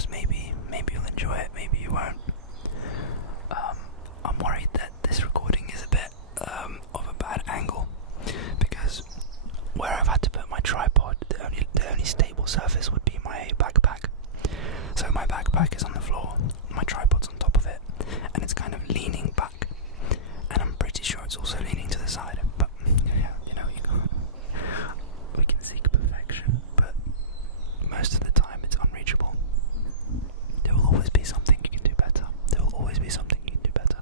knows, maybe you'll enjoy it, maybe you won't. I'm worried that this recording is a bit of a bad angle, because where I've had to put my tripod, the only stable surface would be my backpack. So my backpack is on the floor, my tripod's on top of it, and it's kind of leaning back, and I'm pretty sure it's also leaning to the side, but yeah, you know, we can seek perfection, but most of the time it's unreachable. There will always be something you can do better. There will always be something you can do better.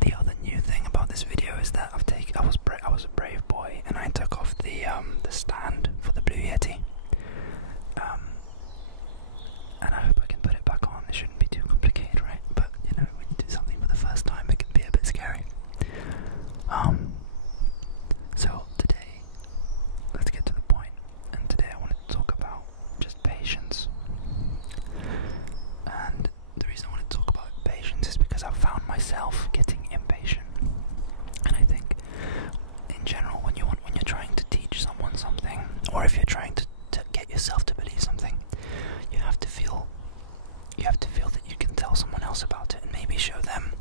The other new thing about this video is that I was a brave boy, and I took off the stand for the Blue Yeti. And I hope I can put it back on. It shouldn't be too complicated, right? But you know, when you do something for the first time, it can be a bit scary. So today, let's get to the point. And today I wanted to talk about just patience. And the reason I wanted to talk about patience is because I've found myself getting impatient. And I think, in general, when you're trying to teach someone something, or if you're trying to get yourself to believe something, you have to feel that you can tell someone else about it, and maybe show them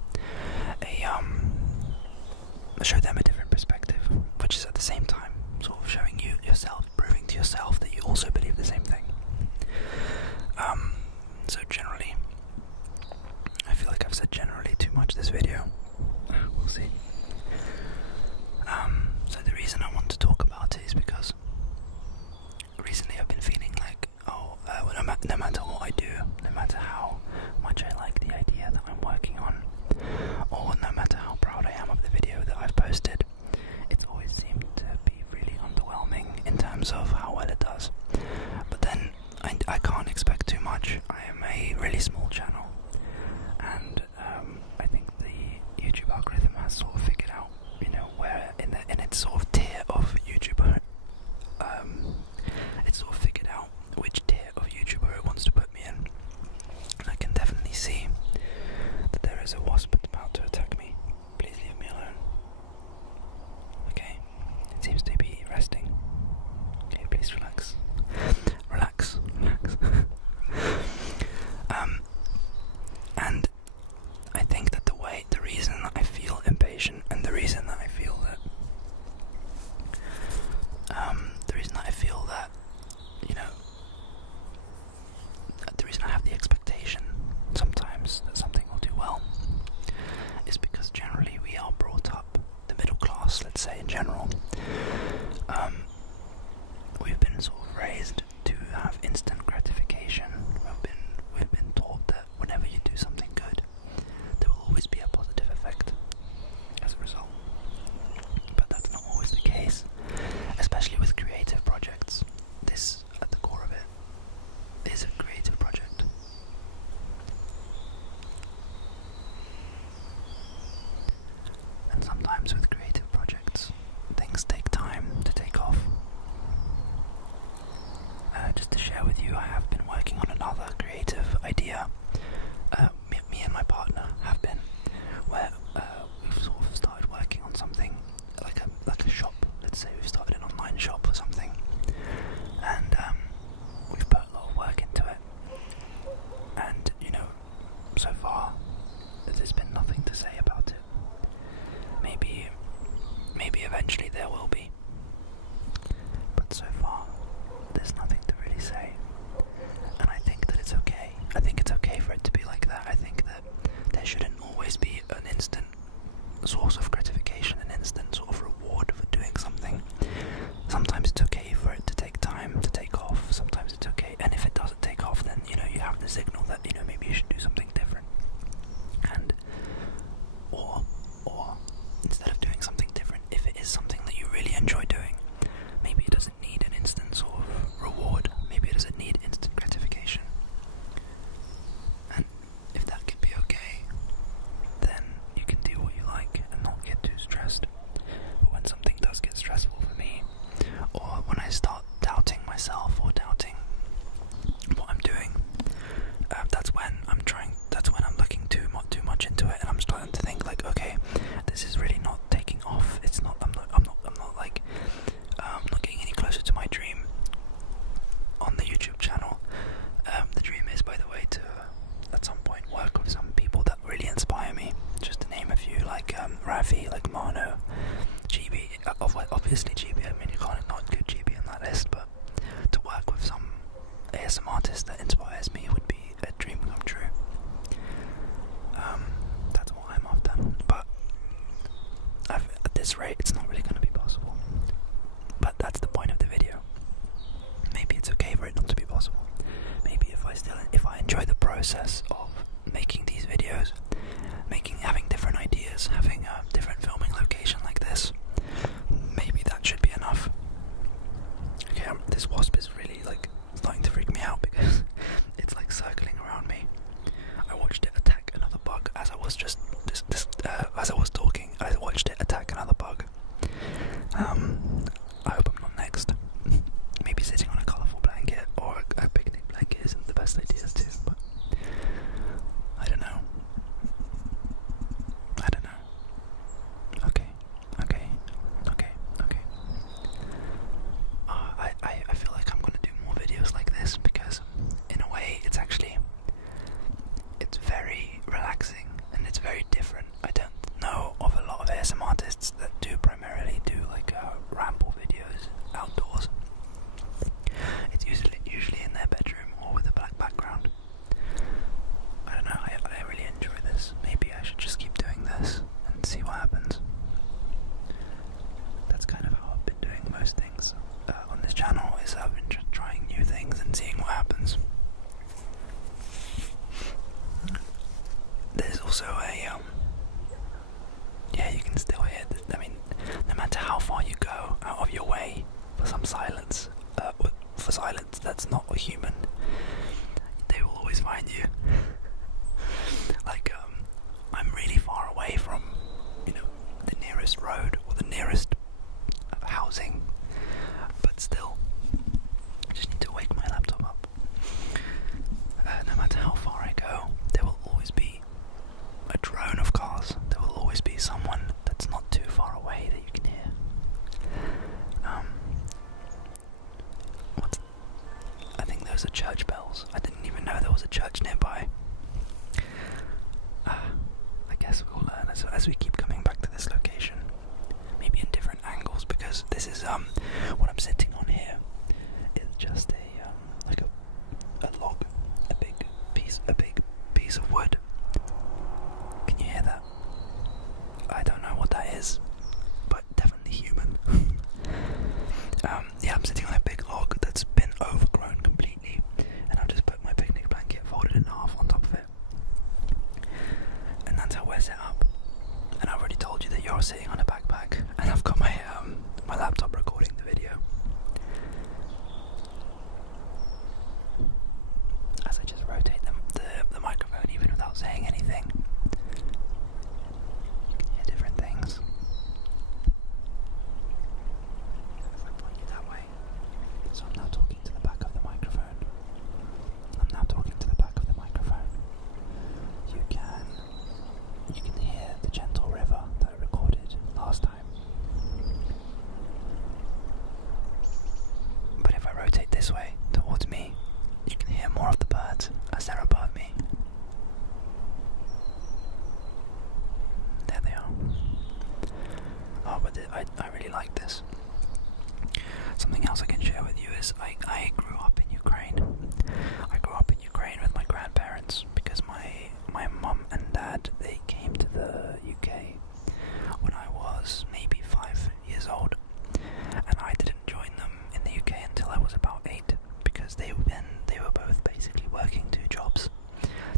a different perspective, which is at the same time sort of showing yourself, proving to yourself that you also believe the same thing. So generally, I feel like I've said generally too much this video. We'll see. So the reason I want to talk about it is because recently I've been feeling like, no matter what I do, no matter how much I like the idea that I'm working on, or no matter how proud I am of the video that I've posted, it's always seemed to be really underwhelming in terms of how well it does. But then I can't expect too much. I am a really small channel, and I think the YouTube algorithm has sort of figured out, you know, where in its sort of tier of YouTuber, it's sort of figured out which tier of YouTuber it wants to put me in. And I can definitely see that there is a wasp about to attack me. Please leave me alone. Okay, it seems to be resting. Okay, please relax. Relax. And I think that the reason that I feel impatient, and the reason that I feel that you know, the reason I have the expectation sometimes that something will do well, is because generally we are brought up, the middle class, let's say in general, we've been sort of raised to have instant gratification. We've been taught that whenever you do something good, there will always be a positive effect as a result. But that's not always the case, especially with creative projects. This, at the core of it, is a creative project. And sometimes with creative projects, things obviously GB, I mean you can't not include GB in that list, but to work with some ASM artist that inspires me would be a dream come true. That's what I'm after, but at this rate it's not really going to be possible. But that's the point of the video. Maybe it's okay for it not to be possible. Maybe if I enjoy the process of making these videos, having different ideas, having a different filming location like this, maybe that should be enough. Okay, this wasp is really like starting to freak me out because it's like circling around me. I watched it attack another bug as I was as I was talking. I watched it attack another bug. I hope I'm not next. Maybe sitting on a colourful blanket or a picnic blanket isn't the best ideas too, but I don't know. Okay. I feel like I'm gonna do more videos like this because in a way it's very relaxing and it's very different. I don't know of a lot of ASM artists that primarily do like ramble videos outdoors. It's usually in their bedroom or with a black background. I don't know, I really enjoy this. Maybe I should just keep doing this and see what happens. That's kind of how I've been doing most things on this channel, is I've been just trying new things and seeing what happens. There's also yeah, you can still hear this. I mean, no matter how far you go out of your way for some silence, for silence that's not a human, they will always find you. Like, I'm really far away from, the nearest road or the nearest housing, but still, I just need to wake my laptop up. No matter how far I go, there will always be a drone of cars. There will always be someone that's not too far away that you can hear. I think those are church bells. I didn't even know there was a church nearby. I guess we'll learn as we keep coming back to this location. Maybe in different angles, because this is what I'm sitting on here is just a log, a big piece of wood. Can you hear that? I don't know what that is, but definitely human. Yeah, I'm sitting on a big log that's been overgrown completely, and I've just put my picnic blanket folded in half on top of it. And that's how we're set up. And I've already told you that you're sitting on a backpack, and I've got my my laptop recording the video. As I just rotate the microphone, even without saying anything, you can hear different things. As I point you that way, so I'm now talking to the back of the microphone. You can hear the gentle river that I recorded last time. But if I rotate this way towards me, you can hear more of the birds as they're above me. There they are. Oh, but I really like this. Something else I can share with you is I grew up in Ukraine. I grew up in Ukraine with my grandparents because my mum and dad, they came to the UK when I was maybe 5 years old, and I didn't join them in the UK until I was about 8 because they were both basically working 2 jobs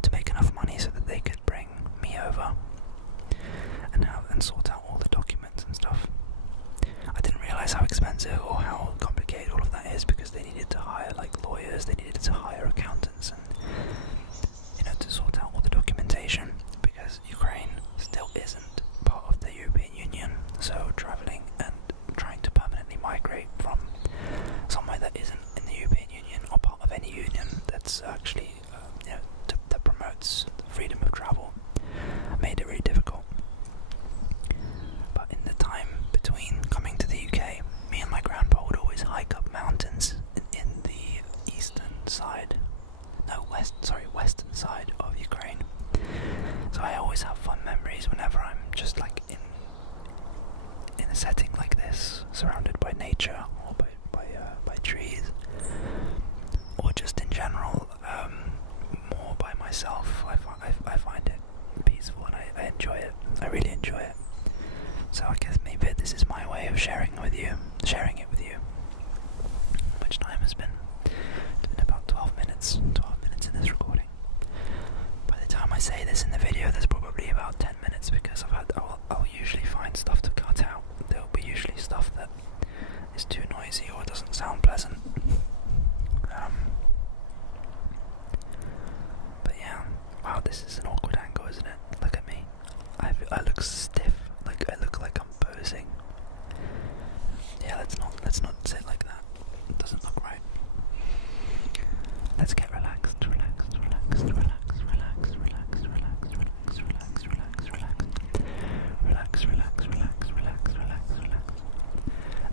to make enough money so that they could bring me over and sort out all the documents and stuff. I didn't realise how expensive or how complicated all of that is because they needed to hire like lawyers, they needed to hire accountants, and to sort out all the documentation because Ukraine still isn't part of the European Union. So travelling and trying to permanently migrate from somewhere that isn't in the European Union or part of any union that's actually that promotes freedom of travel made it really difficult. But in the time between coming to the UK, me and my grandpa would always hike up mountains in the eastern side surrounded by nature or by trees, or just in general, more by myself. I find it peaceful and I enjoy it. I really enjoy it. So I guess maybe this is my way of sharing it with you. Which time has been? It's been about 12 minutes. 12 minutes in this recording. By the time I say this in the video, there's probably about 10 minutes because I'll usually find stuff to cut out. There'll be usually stuff that is too noisy or doesn't sound pleasant. But yeah, wow, this is an awkward angle, isn't it? Look at me. I look stiff. Like I look like I'm posing. Yeah, let's not sit like that. It doesn't look right. Let's get relaxed.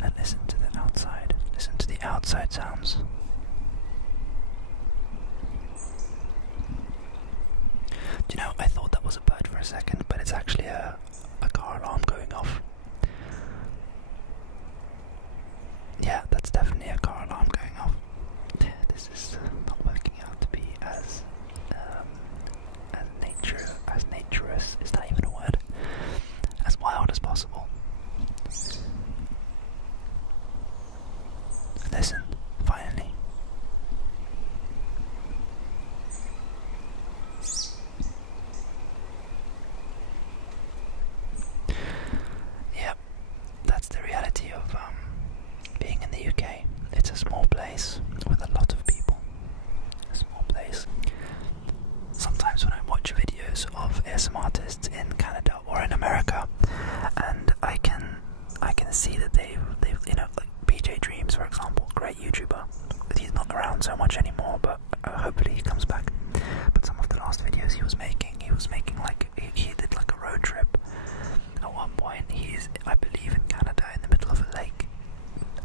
And listen to the outside. Listen to the outside sounds. Do you know, I thought that was a bird for a second, but it's actually a car alarm going off. Yeah, that's definitely a car alarm going off. This is not working out to be as naturous, is that even a word? As wild as possible. Listen, finally. Yep, that's the reality of being in the UK. It's a small place with a lot of people. A small place. Sometimes when I watch videos of ASMR artists in Canada or in America, and I can see that they've like BJ Dreams, for example, great YouTuber. He's not around so much anymore, but hopefully he comes back. But some of the last videos he was making like he did like a road trip. At one point, he's, I believe, in Canada, in the middle of a lake.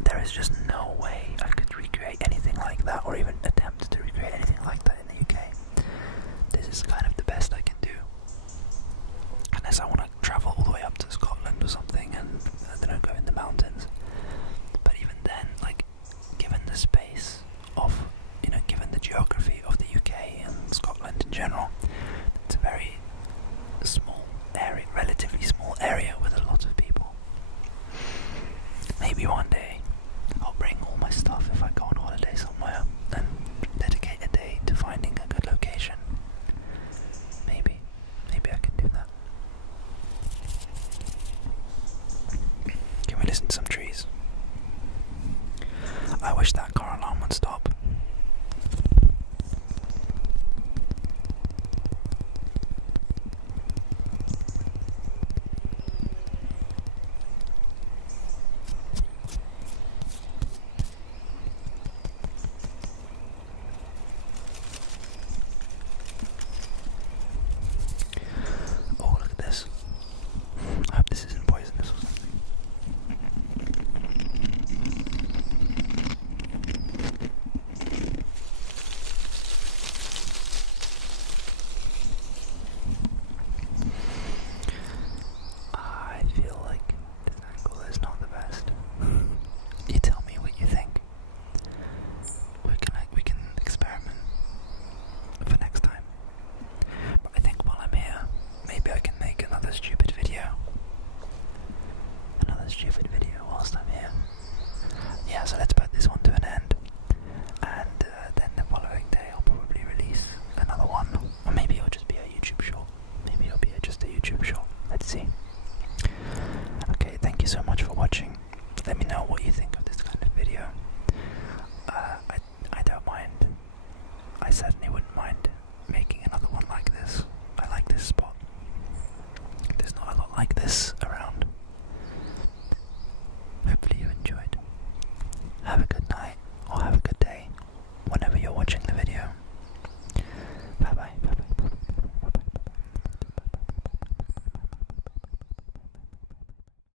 There is just no way I could recreate anything like that, or even attempt to recreate anything like that in the UK. This is kind of the best I can do, unless I want to travel all the way up to Scotland or something and I don't know, go in the mountains. But even then, like, given the space of, given the geography of the UK and Scotland in general, it's a very small area, relatively small area with a lot of people. Maybe one day I'll bring all my stuff if I go on holiday somewhere and dedicate a day to finding a good location. Maybe I can do that. Can we listen to some trees? I wish that car alarm would stop. Oh, look at this. I hope this isn't poisonous or something. I feel like this angle is not the best. You tell me what you think. We can experiment for next time. But I think while I'm here, maybe I can make another stupid video. Whilst I'm here. Yeah, so let's put this one to an end. And then the following day I'll probably release another one. Or maybe it'll just be a YouTube short. Just a YouTube short. Let's see. Okay, thank you so much for watching. Let me know what you think